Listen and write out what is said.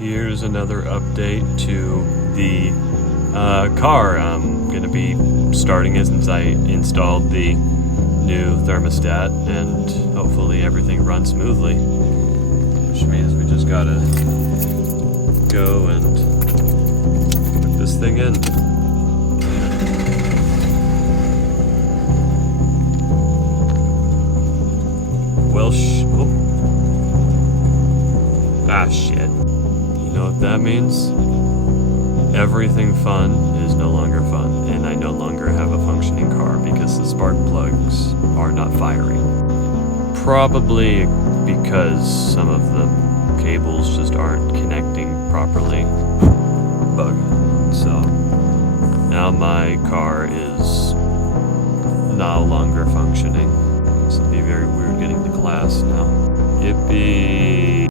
Here's another update to the car. I'm going to be starting it since I installed the new thermostat, and hopefully everything runs smoothly. Which means we just gotta go and put this thing in. Well, shit. You know what that means? Everything fun is no longer fun, and I no longer have a functioning car because the spark plugs are not firing. Probably because some of the cables just aren't connecting properly. Bug. So now my car is no longer functioning. This will be very weird getting to class now. Yippee!